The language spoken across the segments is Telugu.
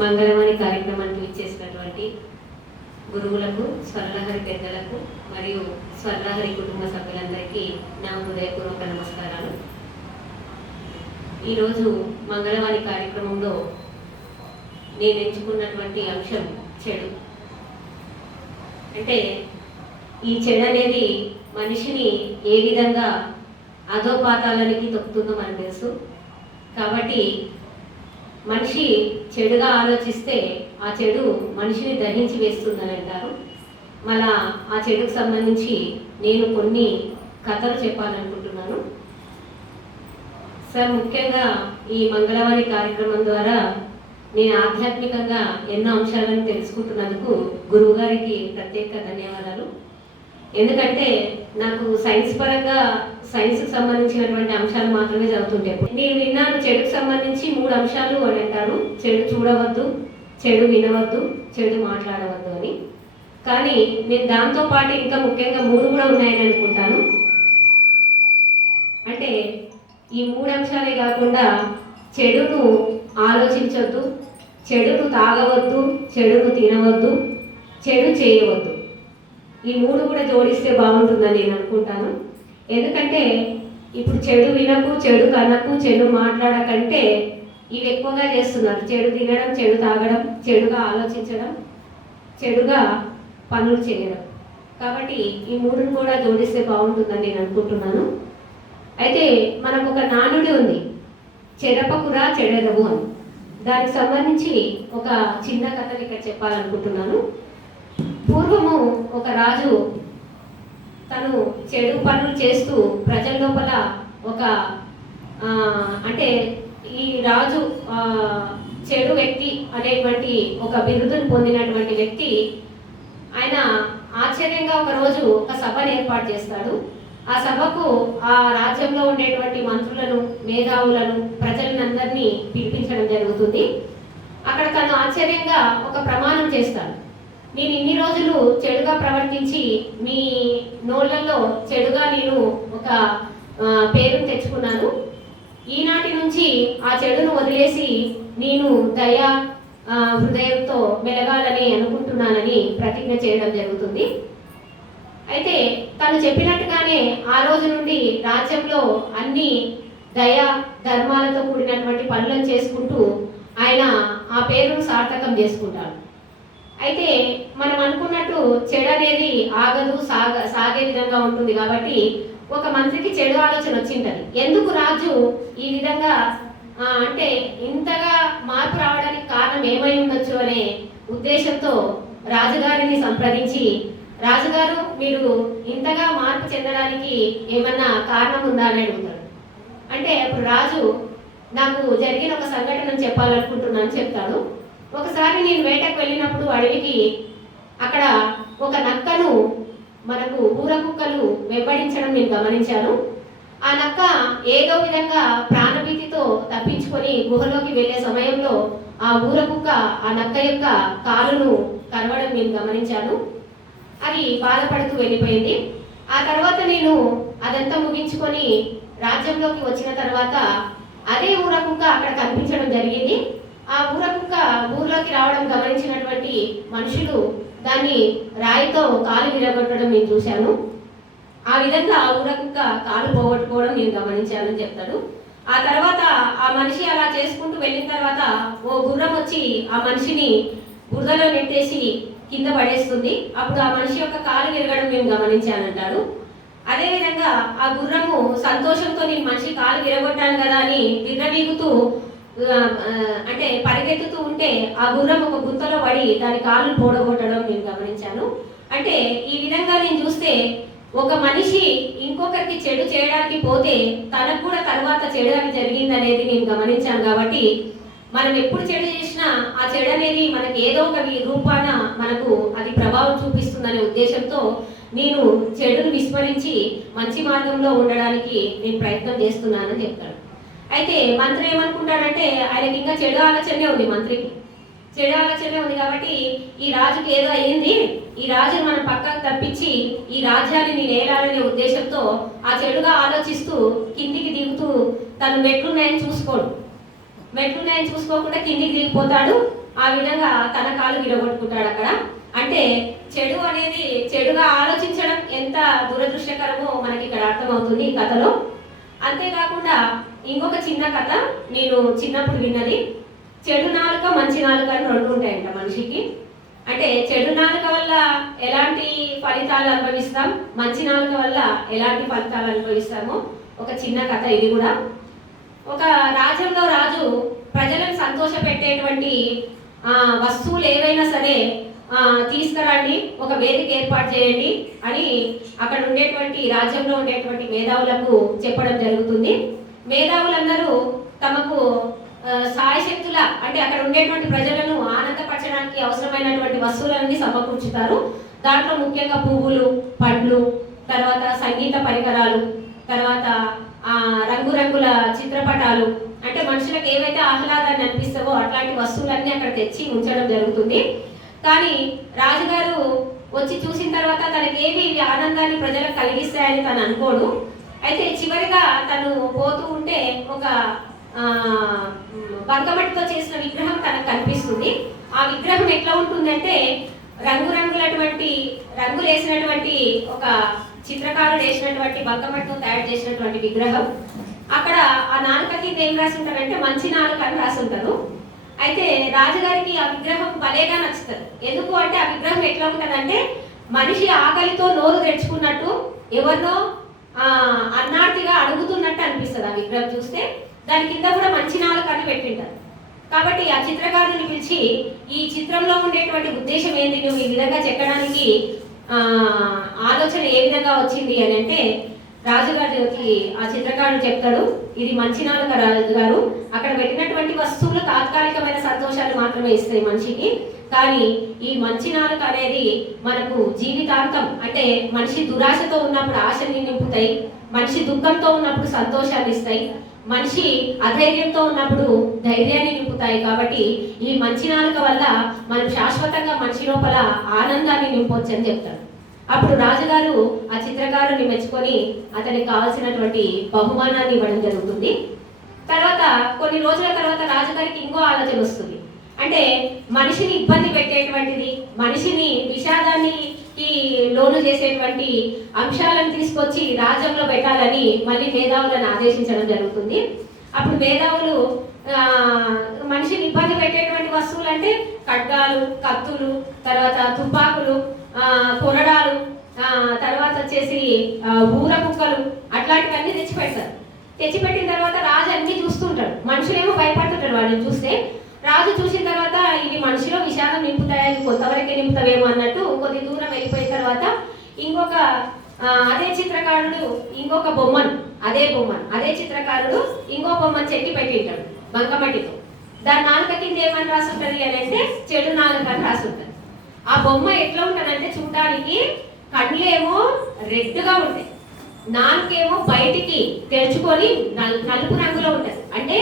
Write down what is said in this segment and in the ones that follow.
మంగళవాణి కార్యక్రమానికి ఇచ్చేసినటువంటి గురువులకు, స్వర్ణలహరి పెద్దలకు మరియు స్వర్ణలహరి కుటుంబ సభ్యులందరికీ నా హృదయపూర్వక నమస్కారాలు. ఈరోజు మంగళవాణి కార్యక్రమంలో నేను ఎంచుకున్నటువంటి అంశం చెడు. అంటే ఈ చెడు అనేది మనిషిని ఏ విధంగా అధోపాతాలనికి తొక్కుతుందో మనకు తెలుసు. కాబట్టి మనిషి చెడుగా ఆలోచిస్తే ఆ చెడు మనిషిని దహించి వేస్తుందని అంటారు. మళ్ళా ఆ చెడుకు సంబంధించి నేను కొన్ని కథలు చెప్పాలనుకుంటున్నాను సార్. ముఖ్యంగా ఈ మంగళవాణి కార్యక్రమం ద్వారా నేను ఆధ్యాత్మికంగా ఎన్నో అంశాలను తెలుసుకుంటున్నందుకు గురువు గారికి ప్రత్యేక ధన్యవాదాలు. ఎందుకంటే నాకు సైన్స్కి సంబంధించినటువంటి అంశాలు మాత్రమే చదువుతుంటే నేను విన్నాను, చెడుకు సంబంధించి 3 అంశాలు అని అంటారు. చెడు చూడవద్దు, చెడు వినవద్దు, చెడు మాట్లాడవద్దు అని. కానీ నేను దాంతో పాటు ఇంకా ముఖ్యంగా 3 కూడా ఉన్నాయని అనుకుంటాను. అంటే ఈ 3 అంశాలే కాకుండా చెడును ఆలోచించవద్దు, చెడును తాగవద్దు, చెడును తినవద్దు, చెడు చేయవద్దు. ఈ 3 కూడా జోడిస్తే బాగుంటుందని నేను అనుకుంటాను. ఎందుకంటే ఇప్పుడు చెడు వినకు, చెడు కనకు, చెడు మాట్లాడకంటే ఇవి ఎక్కువగా చేస్తున్నారు. చెడు తినడం, చెడు తాగడం, చెడుగా ఆలోచించడం, చెడుగా పనులు చేయడం. కాబట్టి ఈ 3 కూడా జోడిస్తే బాగుంటుందని నేను అనుకుంటున్నాను. అయితే మనకు ఒక నానుడి ఉంది, చెరపకురా చెడెదవు అని. దానికి సంబంధించి ఒక చిన్న కథను ఇక్కడ చెప్పాలనుకుంటున్నాను. పూర్వము ఒక రాజు తను చెడు పనులు చేస్తూ ప్రజల లోపల ఒక అంటే ఈ రాజు చెడు వ్యక్తి అనేటువంటి ఒక బిరుదును పొందినటువంటి వ్యక్తి ఆయన ఆశ్చర్యంగా ఒక రోజు ఒక సభను ఏర్పాటు చేస్తాడు. ఆ సభకు ఆ రాజ్యంలో ఉండేటువంటి మంత్రులను, మేధావులను, ప్రజలందరినీ పిలిపించడం జరుగుతుంది. అక్కడ తను ఆశ్చర్యంగా ఒక ప్రమాణం చేస్తాడు. నేను ఇన్ని రోజులు చెడుగా ప్రవర్తించి మీ నోళ్లలో చెడుగా నేను ఒక పేరును తెచ్చుకున్నాను. ఈనాటి నుంచి ఆ చెడును వదిలేసి నేను దయా హృదయంతో మెలగాలని అనుకుంటున్నానని ప్రతిజ్ఞ చేయడం జరుగుతుంది. అయితే తను చెప్పినట్టుగానే ఆ రోజు నుండి రాజ్యంలో అన్ని దయా ధర్మాలతో కూడినటువంటి పనులను చేసుకుంటూ ఆయన ఆ పేరును సార్థకం చేసుకుంటాడు. అయితే మనం అనుకున్నట్టు చెడు అనేది ఆగదు, సాగే విధంగా ఉంటుంది. కాబట్టి ఒక మంత్రికి చెడు ఆలోచన వచ్చింటది. ఎందుకు రాజు ఈ విధంగా అంటే ఇంతగా మార్పు రావడానికి కారణం ఏమై ఉండొచ్చు అనే ఉద్దేశంతో రాజుగారిని సంప్రదించి, రాజుగారు మీరు ఇంతగా మార్పు చెందడానికి ఏమన్నా కారణం ఉందా అని అడుగుతాడు. అంటే అప్పుడు రాజు నాకు జరిగిన ఒక సంఘటనను చెప్పాలనుకుంటున్నాను చెప్తాడు. ఒకసారి నేను వేటకు వెళ్ళినప్పుడు అడవికి అక్కడ ఒక నక్కను మనకు ఊర కుక్కలు వెంబడించడం నేను గమనించాను. ఆ నక్క ఏదో విధంగా ప్రాణభీతితో తప్పించుకొని గుహలోకి వెళ్ళే సమయంలో ఆ ఊర కుక్క ఆ నక్క యొక్క కాలును కరవడం నేను గమనించాను. అది బాధపడుతూ వెళ్ళిపోయింది. ఆ తర్వాత నేను అదంతా ముగించుకొని రాజ్యంలోకి వచ్చిన తర్వాత అదే ఊర కుక్క అక్కడ కనిపించడం జరిగింది. ఆ ఊర కుక్క ఊర్లోకి రావడం గమనించినటువంటి మనుషులు దాన్ని రాయితో కాలు విరగొట్టడం నేను చూశాను. ఆ విధంగా ఆ ఊర కుక్క కాలు పోగొట్టుకోవడం నేను గమనించానని చెప్తాడు. ఆ తర్వాత ఆ మనిషి అలా చేసుకుంటూ వెళ్ళిన తర్వాత ఓ గుర్రం వచ్చి ఆ మనిషిని బురదలో నెట్టేసి కింద పడేస్తుంది. అప్పుడు ఆ మనిషి యొక్క కాలు విరగడం నేను గమనించానంటాడు. అదేవిధంగా ఆ గుర్రము సంతోషంతో నేను మనిషి కాలు విరగొట్టాను కదా అని విర్రవీగుతూ అంటే పరిగెత్తుతూ ఉంటే ఆ గుర్రం ఒక గుంతలో పడి దాని కాళ్ళు పోడగొట్టడం నేను గమనించాను. అంటే ఈ విధంగా నేను చూస్తే ఒక మనిషి ఇంకొకరికి చెడు చేయడానికి పోతే తనకు కూడా తర్వాత చెడు అని జరిగింది అనేది నేను గమనించాను. కాబట్టి మనం ఎప్పుడు చెడు చేసినా ఆ చెడు అనేది మనకి ఏదో ఒక రూపాన మనకు అది ప్రభావం చూపిస్తుందనే ఉద్దేశంతో నేను చెడును విస్మరించి మంచి మార్గంలో ఉండడానికి నేను ప్రయత్నం చేస్తున్నానని చెప్తాడు. అయితే మంత్రి ఏమనుకుంటాడంటే ఆయనకి ఇంకా చెడు ఆలోచనే ఉంది, మంత్రికి చెడు ఆలోచనే ఉంది. కాబట్టి ఈ రాజుకి ఏదో అయ్యింది, ఈ రాజుని మనం పక్కకు తప్పించి ఈ రాజ్యాన్ని నేను ఏలాలనే ఉద్దేశంతో ఆ చెడుగా ఆలోచిస్తూ కిందికి దిగుతూ తను మెట్లున్నాయని చూసుకోడు. మెట్లున్నాయని చూసుకోకుండా కిందికి దిగిపోతాడు. ఆ విధంగా తన కాలు విరగొట్టుకుంటాడు అక్కడ. అంటే చెడు అనేది, చెడుగా ఆలోచించడం ఎంత దురదృష్టకరమో మనకి ఇక్కడ అర్థమవుతుంది ఈ కథలో. అంతేకాకుండా ఇంకొక చిన్న కథ నేను చిన్నప్పుడు విన్నది. చెడు నాలుక మంచి నాలుక అని రెండు ఉంటాయంట మనిషికి. అంటే చెడు నాలుక వల్ల ఎలాంటి ఫలితాలు అనుభవిస్తాం, మంచి నాలుక వల్ల ఎలాంటి ఫలితాలు అనుభవిస్తామో ఒక చిన్న కథ ఇది కూడా. ఒక రాజ్యంలో రాజు ప్రజలను సంతోష పెట్టేటువంటి వస్తువులు ఏవైనా సరే తీసుకురండి, ఒక వేదిక ఏర్పాటు చేయండి అని అక్కడ ఉండేటువంటి రాజ్యంలో ఉండేటువంటి మేధావులకు చెప్పడం జరుగుతుంది. మేధావులందరూ తమకు సాయశక్తుల అంటే అక్కడ ఉండేటువంటి ప్రజలను ఆనందపరచడానికి అవసరమైనటువంటి వస్తువులన్నీ సమకూర్చుతారు. దాంట్లో ముఖ్యంగా పువ్వులు, పండ్లు, తర్వాత సంగీత పరికరాలు, తర్వాత రంగురంగుల చిత్రపటాలు, అంటే మనుషులకు ఏవైతే ఆహ్లాదాన్ని అనిపిస్తావో అట్లాంటి వస్తువులన్నీ అక్కడ తెచ్చి ఉంచడం జరుగుతుంది. కానీ రాజుగారు వచ్చి చూసిన తర్వాత తనకేమి ఆనందాన్ని ప్రజలకు కలిగిస్తాయని తను అనుకోడు. అయితే చివరిగా తను పోతూ ఉంటే ఒక బంకమట్టితో చేసిన విగ్రహం తనకు కనిపిస్తుంది. ఆ విగ్రహం ఎట్లా ఉంటుందంటే రంగులు వేసినటువంటి ఒక చిత్రకారుడు వేసినటువంటి బంకమట్టితో తయారు చేసినటువంటి విగ్రహం. అక్కడ ఆ నాలుక కింద ఏం రాసి ఉంటారంటే మంచి నాలుక అని రాసి ఉంటారు. అయితే రాజుగారికి ఆ విగ్రహం భలేగా నచ్చుతుంది. ఎందుకు అంటే ఆ విగ్రహం ఎట్లా ఉంటుందంటే మనిషి ఆకలితో నోరు తెరుచుకున్నట్టు, ఎవరినో అన్నార్తిగా అడుగుతున్నట్టు అనిపిస్తుంది ఆ విగ్రహం చూస్తే. దాని కింద కూడా మంచి నాలుక అని పెట్టింటారు. కాబట్టి ఆ చిత్రకారుని పిలిచి ఈ చిత్రంలో ఉండేటువంటి ఉద్దేశం ఏంది, నువ్వు ఈ విధంగా చెక్కడానికి ఆలోచన ఏ విధంగా వచ్చింది అని అంటే రాజుగారికి ఆ చిత్రకారుడు చెప్తాడు, ఇది మంచి నాలుక రాజుగారు, అక్కడ పెట్టినటువంటి వస్తువులు తాత్కాలికమైన సంతోషాలు మాత్రమే ఇస్తాయి మనిషికి, కానీ ఈ మంచి నాలుక అనేది మనకు జీవితాంతం, అంటే మనిషి దురాశతో ఉన్నప్పుడు ఆశని నింపుతాయి, మనిషి దుఃఖంతో ఉన్నప్పుడు సంతోషాన్ని ఇస్తాయి, మనిషి అధైర్యంతో ఉన్నప్పుడు ధైర్యాన్ని నింపుతాయి. కాబట్టి ఈ మంచి నాలుక వల్ల మనం శాశ్వతంగా మనిషి లోపల ఆనందాన్ని నింపొచ్చు అని చెప్తాడు. అప్పుడు రాజుగారు ఆ చిత్రకారుని మెచ్చుకొని అతనికి కావాల్సినటువంటి బహుమానాన్ని ఇవ్వడం జరుగుతుంది. తర్వాత కొన్ని రోజుల తర్వాత రాజుగారికి ఇంకో ఆలోచన వస్తుంది. అంటే మనిషిని ఇబ్బంది పెట్టేటువంటిది, మనిషిని విషాదానికి లోను చేసేటువంటి అంశాలను తీసుకొచ్చి రాజ్యంలో పెట్టాలని మళ్ళీ మేధావులను ఆదేశించడం జరుగుతుంది. అప్పుడు మేధావులు మనిషిని ఇబ్బంది పెట్టేటువంటి వస్తువులు అంటే ఖడ్గాలు, కత్తులు, తర్వాత తుపాకులు, కొరడాలు, తర్వాత వచ్చేసి ఊర కుక్కలు, అట్లాంటివన్నీ తెచ్చిపెడతారు. తెచ్చిపెట్టిన తర్వాత రాజు అన్ని చూస్తుంటాడు, మనుషులేమో భయపడుతుంటాడు వాడిని చూస్తే. రాజు చూసిన తర్వాత ఇవి మనిషిలో విషాదం నింపుతాయి, కొంతవరకే నింపుతావేమో అన్నట్టు కొద్ది దూరం వెళ్ళిపోయిన తర్వాత ఇంకొక అదే చిత్రకారుడు ఇంకొక అదే చిత్రకారుడు ఇంకో బొమ్మను చెక్కి పెట్టింటాడు బంకమట్టితో. దాని నాలుక కింద ఏమని రాసి ఉంటుంది అని అంటే చెడు నాలుక అని రాసి ఉంటుంది. ఆ బొమ్మ ఎట్లా ఉంటుందంటే చూడడానికి కళ్ళేమో రెడ్గా ఉంటాయి, నాలుకేమో బయటికి తెరుచుకొని నలుపు రంగులో ఉంటుంది. అంటే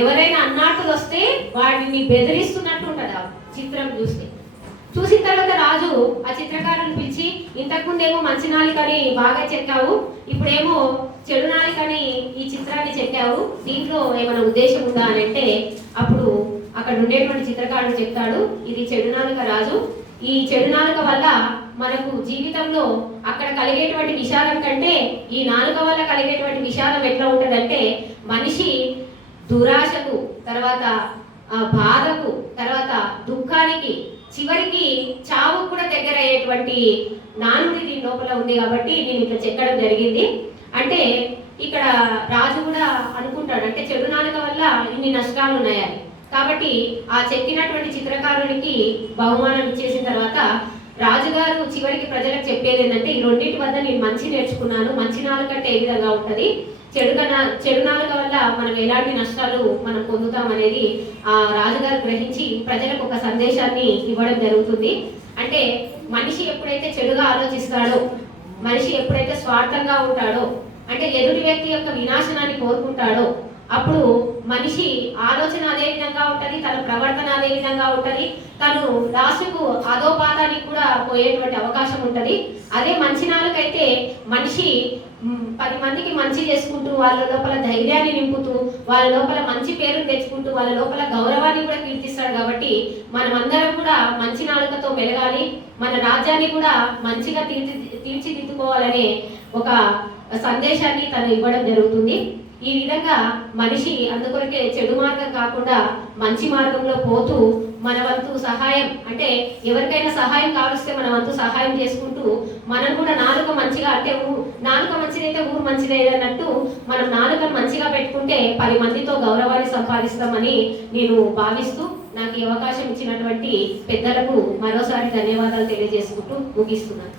ఎవరైనా అన్నార్తులు వస్తే వాడిని బెదిరిస్తున్నట్టు ఉంటుంది ఆ చిత్రం చూస్తే. చూసిన తర్వాత రాజు ఆ చిత్రకారుని పిలిచి, ఇంతకుముందేమో మంచి నాలుకని బాగా చెక్కావు, ఇప్పుడేమో చెడు నాలుకని ఈ చిత్రాన్ని చెక్కావు, దీంట్లో ఏమైనా ఉద్దేశం ఉందా అని అంటే అప్పుడు అక్కడ ఉండేటువంటి చిత్రకారుడు చెప్తాడు, ఇది చెడు నాలుక రాజు, ఈ చెడు నాలుక వల్ల మనకు జీవితంలో అక్కడ కలిగేటువంటి విషాదం కంటే ఈ నాలుక వల్ల కలిగేటువంటి విషాదం ఎట్లా ఉంటుందంటే మనిషి దురాశకు, తర్వాత బాధకు, తర్వాత దుఃఖానికి, చివరికి చావుకు కూడా దగ్గర అయ్యేటువంటి నానుడి దీని లోపల ఉంది. కాబట్టి నేను ఇట్లా చెక్కడం జరిగింది. అంటే ఇక్కడ రాజు కూడా అనుకుంటాడు, అంటే చెడు నాలుక వల్ల ఇన్ని నష్టాలు ఉన్నాయని. కాబట్టి ఆ చెక్కినటువంటి చిత్రకారునికి బహుమానం ఇచ్చేసిన తర్వాత రాజుగారు చివరికి ప్రజలకు చెప్పేది ఏంటంటే, ఈ రెండింటి వద్ద నేను మంచి నేర్చుకున్నాను, మంచి నాలుక అంటే ఏ విధంగా ఉంటుంది, చెడు నాలుక వల్ల మనం ఎలాంటి నష్టాలు మనం పొందుతాం అనేది ఆ రాజుగారు గ్రహించి ప్రజలకు ఒక సందేశాన్ని ఇవ్వడం జరుగుతుంది. అంటే మనిషి ఎప్పుడైతే చెడుగా ఆలోచిస్తాడో, మనిషి ఎప్పుడైతే స్వార్థంగా ఉంటాడో, అంటే ఎదుటి వ్యక్తి యొక్క వినాశనాన్ని కోరుకుంటాడో, అప్పుడు మనిషి ఆలోచన అదే విధంగా ఉంటుంది, తన ప్రవర్తన అదే విధంగా ఉంటుంది, తను లాస్ట్కు అధోపాతానికి కూడా పోయేటువంటి అవకాశం ఉంటుంది. అదే మంచి నాలుకైతే మనిషి 10 మందికి మంచి చేసుకుంటూ వాళ్ళ లోపల ధైర్యాన్ని నింపుతూ వాళ్ళ లోపల మంచి పేరును తెచ్చుకుంటూ వాళ్ళ లోపల గౌరవాన్ని కూడా కీర్తిస్తాడు. కాబట్టి మనమందరం కూడా మంచి నాలుకతో మెలగాలి, మన రాజ్యాన్ని కూడా మంచిగా తీర్చిదిద్దుకోవాలనే ఒక సందేశాన్ని తను ఇవ్వడం జరుగుతుంది. ఈ విధంగా మనిషి అందుకొరకే చెడు మార్గం కాకుండా మంచి మార్గంలో పోతూ మన వంతు సహాయం, అంటే ఎవరికైనా సహాయం కావలిస్తే మన వంతు సహాయం చేసుకుంటూ మనం కూడా నాలుక మంచిగా, అంటే నాలుక మంచిదైతే ఊరు మంచిదైనట్టు మనం నాలుకను మంచిగా పెట్టుకుంటే 10 మందితో గౌరవాన్ని సంపాదిస్తామని నేను భావిస్తూ నాకు ఈ అవకాశం ఇచ్చినటువంటి పెద్దలకు మరోసారి ధన్యవాదాలు తెలియజేసుకుంటూ ముగిస్తున్నాను.